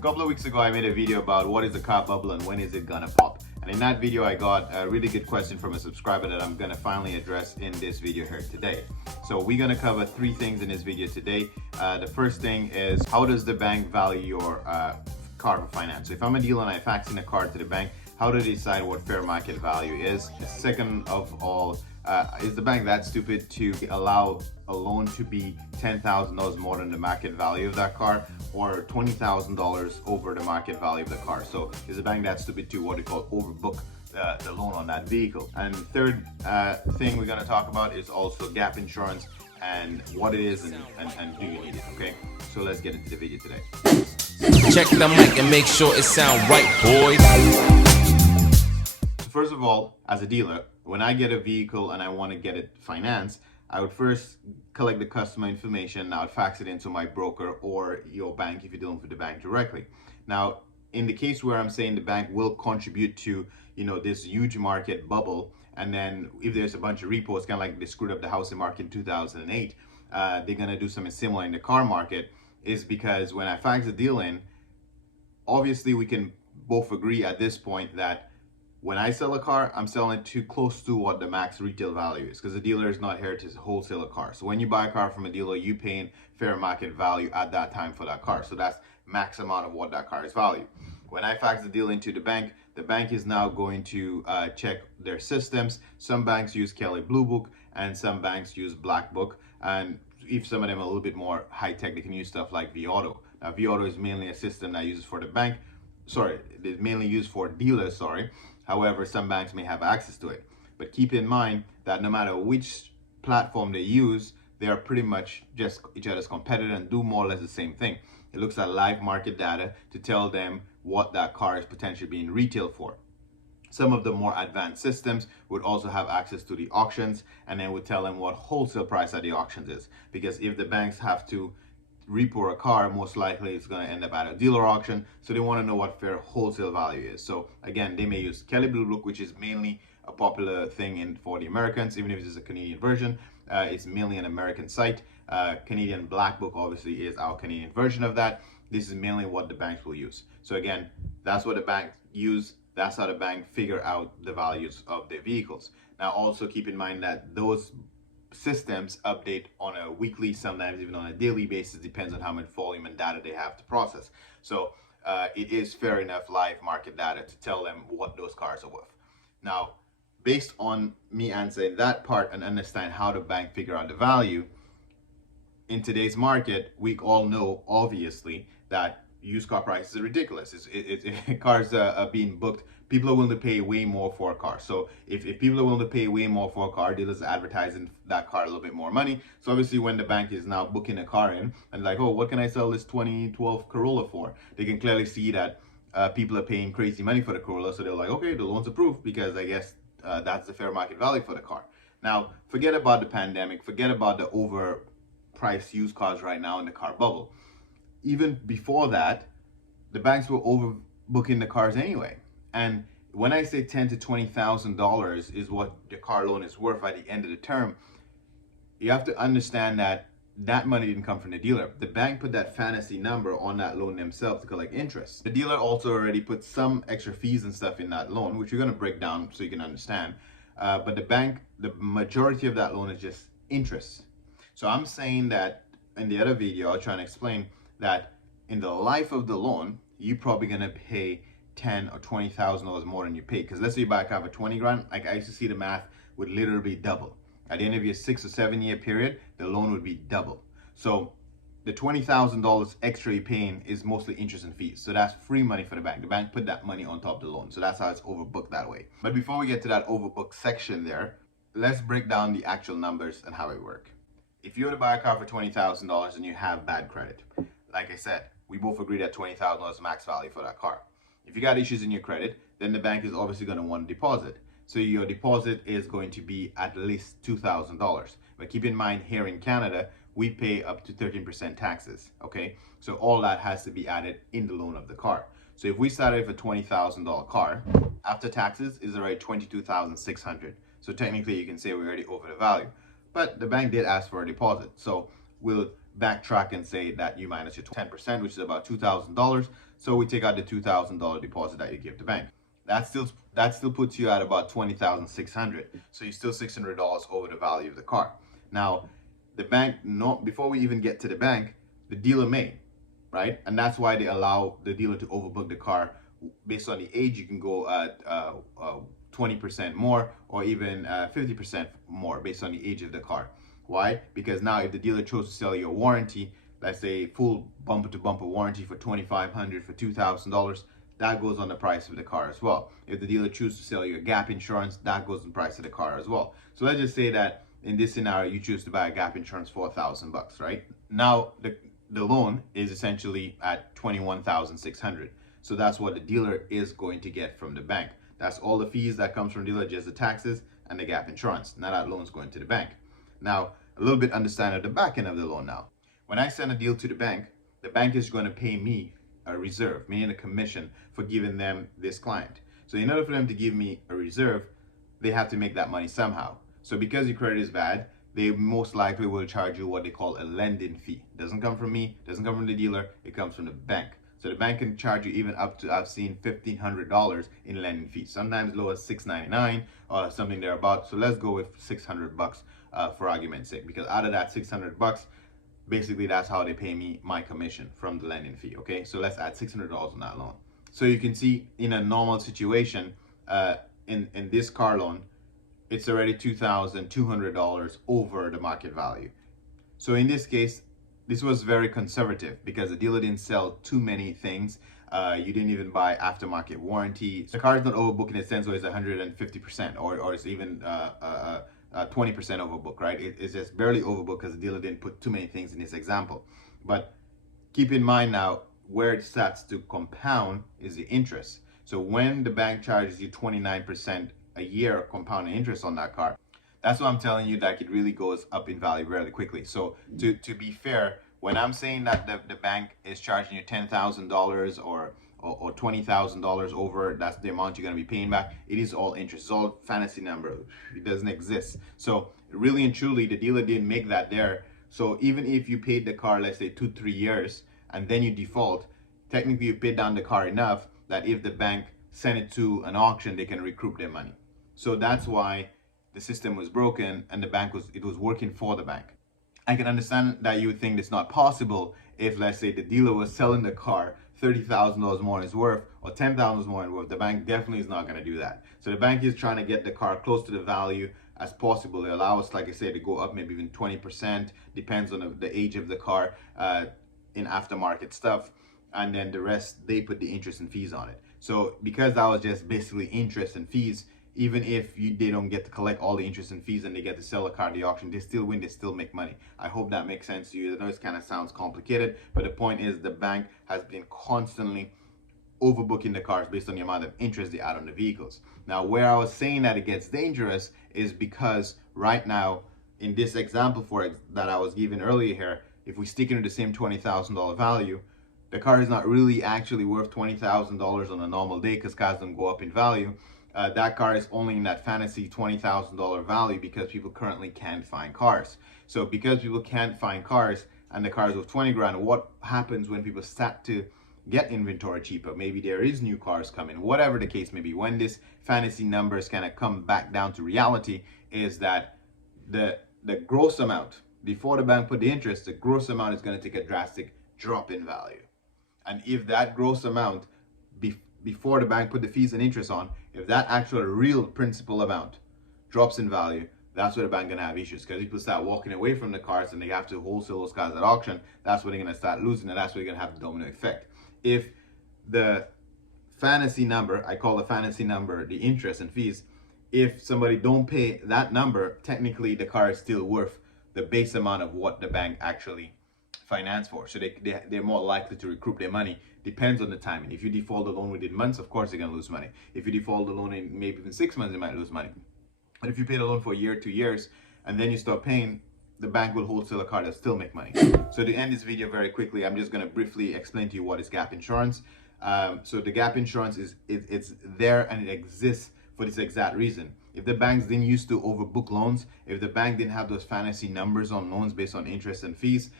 A couple of weeks ago, I made a video about what is a car bubble and when is it gonna pop. And in that video, I got a really good question from a subscriber that I'm gonna finally address in this video here today. So we're gonna cover three things in this video today. The first thing is, how does the bank value your car for finance? So if I'm a dealer and I fax in a car to the bank, how do they decide what fair market value is? Second of all, is the bank that stupid to allow a loan to be $10,000 more than the market value of that car, or $20,000 over the market value of the car? So is the bank that stupid to what we call overbook the loan on that vehicle? And third thing we're going to talk about is also gap insurance and what it is and do you need it, okay? So let's get into the video today. Check the mic and make sure it sound right, boys. First of all, as a dealer, when I get a vehicle and I want to get it financed, I would first collect the customer information. I would fax it into my broker or your bank if you're dealing with the bank directly. Now, in the case where I'm saying the bank will contribute to, this huge market bubble, and then if there's a bunch of repos, kind of like they screwed up the housing market in 2008, they're gonna do something similar in the car market, is because when I fax the deal in, obviously we can both agree at this point that when I sell a car, I'm selling it too close to what the max retail value is, because the dealer is not here to wholesale a car. So when you buy a car from a dealer, you paying fair market value at that time for that car. So that's max amount of what that car is valued. When I fax the deal into the bank is now going to check their systems. Some banks use Kelly Blue Book and some banks use Black Book. And if some of them are a little bit more high tech, they can use stuff like vAuto. Now vAuto is mainly a system that uses for the bank. It's mainly used for dealers, However, some banks may have access to it. But keep in mind that no matter which platform they use, they are pretty much just each other's competitor and do more or less the same thing. It looks at live market data to tell them what that car is potentially being retailed for. Some of the more advanced systems would also have access to the auctions, and then would tell them what wholesale price at the auctions is. Because if the banks have to repo a car, most likely it's going to end up at a dealer auction, so they want to know what fair wholesale value is. So again, they may use Kelly Blue Book, which is mainly a popular thing for the Americans, even if it's a Canadian version. It's mainly an American site. Canadian Black Book obviously is our Canadian version of that. This is mainly what the banks will use. So again, that's what the banks use. That's how the bank figure out the values of their vehicles. Now also keep in mind that those systems update on a weekly, sometimes even on a daily basis, depends on how much volume and data they have to process. So it is fair enough live market data to tell them what those cars are worth. Now, based on me answering that part and understand how the bank figure out the value, in today's market, we all know obviously that used car prices are ridiculous. Cars are being booked. People are willing to pay way more for a car. So if people are willing to pay way more for a car, dealers are advertising that car a little bit more money. So obviously when the bank is now booking a car in and like, oh, what can I sell this 2012 Corolla for? They can clearly see that people are paying crazy money for the Corolla. So they're like, okay, the loan's approved because I guess that's the fair market value for the car. Now, forget about the pandemic. Forget about the overpriced used cars right now in the car bubble. Even before that, the banks were overbooking the cars anyway. And when I say $10,000 to $20,000 is what the car loan is worth at the end of the term, you have to understand that that money didn't come from the dealer. The bank put that fantasy number on that loan themselves to collect interest. The dealer also already put some extra fees and stuff in that loan, which we're going to break down so you can understand. But the bank, the majority of that loan is just interest. So I'm saying that in the other video, I'll try and explain that in the life of the loan, you're probably going to pay $10,000 or $20,000 more than you pay. Because let's say you buy a car for 20 grand, like I used to see the math would literally be double. At the end of your 6 or 7 year period, the loan would be double. So the $20,000 extra you're paying is mostly interest and fees. So that's free money for the bank. The bank put that money on top of the loan. So that's how it's overbooked that way. But before we get to that overbooked section there, let's break down the actual numbers and how it works. If you were to buy a car for $20,000 and you have bad credit, like I said, we both agree that $20,000 max value for that car. If you got issues in your credit, then the bank is obviously going to want a deposit. So your deposit is going to be at least $2,000. But keep in mind, here in Canada, we pay up to 13% taxes, okay? So all that has to be added in the loan of the car. So if we started with a $20,000 car, after taxes is already $22,600. So technically you can say we're already over the value. But the bank did ask for a deposit. So we'll backtrack and say that you minus your 10%, which is about $2,000. So we take out the $2,000 deposit that you give the bank. That still puts you at about $20,600. So you're still $600 over the value of the car. Now, the bank, before we even get to the bank, the dealer may, right? And that's why they allow the dealer to overbook the car. Based on the age, you can go 20% more or even 50% more based on the age of the car. Why? Because now if the dealer chose to sell you a warranty, let's say full bumper to bumper warranty for $2,500 for $2,000, that goes on the price of the car as well. If the dealer chooses to sell you a gap insurance, that goes on the price of the car as well. So let's just say that in this scenario, you choose to buy a gap insurance for $1,000, right? Now the loan is essentially at $21,600. So that's what the dealer is going to get from the bank. That's all the fees that comes from the dealer, just the taxes and the gap insurance. Now that loan's going to the bank. Now, a little bit understand at the back end of the loan now. When I send a deal to the bank is going to pay me a reserve, meaning a commission for giving them this client. So in order for them to give me a reserve, they have to make that money somehow. So because your credit is bad, they most likely will charge you what they call a lending fee. It doesn't come from me, doesn't come from the dealer, it comes from the bank. So the bank can charge you even up to, I've seen $1,500 in lending fees, sometimes as low as $699 or something thereabout. So let's go with $600 for argument's sake, because out of that $600, basically that's how they pay me my commission from the lending fee. Okay, so let's add $600 on that loan. So you can see in a normal situation, in this car loan, it's already $2,200 over the market value. So in this case, this was very conservative because the dealer didn't sell too many things. You didn't even buy aftermarket warranty. The car is not overbooked in a sense where it's 150% or it's even 20% overbook, right? It's just barely overbooked because the dealer didn't put too many things in this example. But keep in mind now, where it starts to compound is the interest. So when the bank charges you 29% a year compounding interest on that car, that's what I'm telling you, that it really goes up in value really quickly. So to be fair, when I'm saying that the bank is charging you $10,000 or $20,000 over, that's the amount you're going to be paying back, it is all interest. It's all fantasy number. It doesn't exist. So really and truly, the dealer didn't make that there. So even if you paid the car, let's say 2-3 years, and then you default, technically you paid down the car enough that if the bank send it to an auction, they can recoup their money. So that's why the system was broken and it was working for the bank. I can understand that you would think it's not possible if, let's say, the dealer was selling the car $30,000 more it's worth or $10,000 more it's worth. The bank definitely is not going to do that. So the bank is trying to get the car close to the value as possible. They allow us, like I said, to go up maybe even 20%, depends on the age of the car, in aftermarket stuff, and then the rest they put the interest and fees on it. So because that was just basically interest and fees, even if they don't get to collect all the interest and fees and they get to sell a car at the auction, they still win, they still make money. I hope that makes sense to you. I know it kind of sounds complicated, but the point is the bank has been constantly overbooking the cars based on the amount of interest they add on the vehicles. Now, where I was saying that it gets dangerous is because right now, in this example that I was giving earlier here, if we stick into the same $20,000 value, the car is not really actually worth $20,000 on a normal day because cars don't go up in value. That car is only in that fantasy $20,000 value because people currently can't find cars. So because people can't find cars and the cars with 20 grand, what happens when people start to get inventory cheaper? Maybe there is new cars coming, whatever the case may be. When this fantasy numbers kind of come back down to reality, is that the gross amount, before the bank put the interest, the gross amount is going to take a drastic drop in value. And if that gross amount, before the bank put the fees and interest on, if that actual real principal amount drops in value, that's where the bank gonna have issues, because people start walking away from the cars and they have to wholesale those cars at auction. That's where they're gonna start losing, and that's where you're gonna have the domino effect. If the fantasy number, I call the fantasy number the interest and fees, if somebody don't pay that number, technically the car is still worth the base amount of what the bank actually finance for. So they're more likely to recoup their money. Depends on the timing. If you default the loan within months, of course you're gonna lose money. If you default the loan in maybe even 6 months, you might lose money. But if you pay the loan for a year, 2 years, and then you stop paying, the bank will wholesale a car that still make money. So to end this video very quickly, I'm just gonna briefly explain to you what is gap insurance. So the gap insurance it's there and it exists for this exact reason. If the banks didn't used to overbook loans, if the bank didn't have those fantasy numbers on loans based on interest and fees,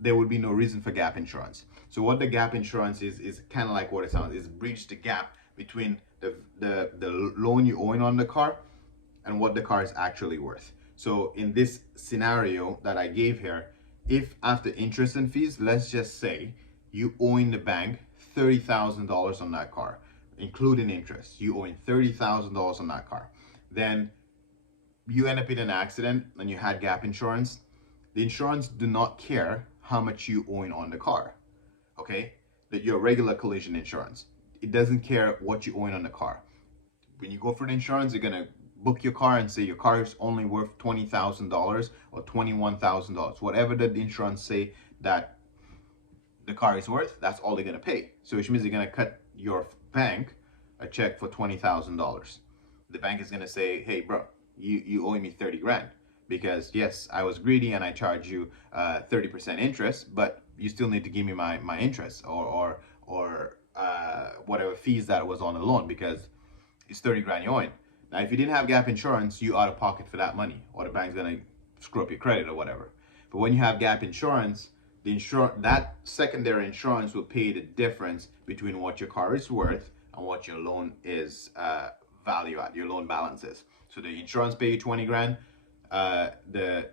there would be no reason for gap insurance. So what the gap insurance is kind of like what it sounds, is bridge the gap between the loan you own on the car and what the car is actually worth. So in this scenario that I gave here, if after interest and fees, let's just say you owe the bank $30,000 on that car, including interest, you owe $30,000 on that car, then you end up in an accident and you had gap insurance. The insurance do not care how much you owe on the car, okay? That your regular collision insurance, it doesn't care what you owe on the car. When you go for the insurance, they're gonna book your car and say your car is only worth $20,000 or $21,000, whatever the insurance say that the car is worth. That's all they're gonna pay. So which means they're gonna cut your bank a check for $20,000. The bank is gonna say, hey, bro, you owe me 30 grand because yes, I was greedy and I charged you 30% interest, but you still need to give me my interest or whatever fees that was on the loan, because it's 30 grand you owing. Now, if you didn't have gap insurance, you out of pocket for that money, or the bank's gonna screw up your credit or whatever. But when you have gap insurance, that secondary insurance will pay the difference between what your car is worth and what your loan is value at, your loan balance is. So the insurance pay you 20 grand. The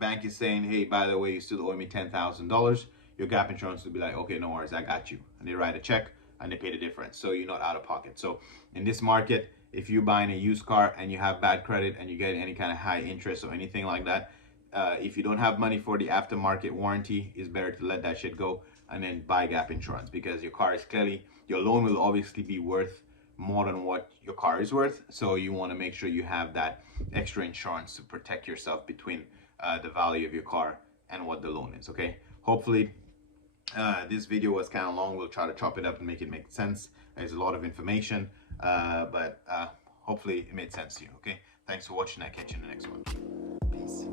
bank is saying, hey, by the way, you still owe me $10,000. Your gap insurance will be like, okay, no worries, I got you. And they write a check and they pay the difference. So you're not out of pocket. So in this market, if you're buying a used car and you have bad credit and you get any kind of high interest or anything like that, if you don't have money for the aftermarket warranty, it's better to let that shit go and then buy gap insurance, because your car is clearly, your loan will obviously be worth more than what your car is worth. So you want to make sure you have that extra insurance to protect yourself between the value of your car and what the loan is. Okay, hopefully this video was kind of long. We'll try to chop it up and make it make sense. There's a lot of information, but hopefully it made sense to you. Okay, thanks for watching. I'll catch you in the next one. Peace.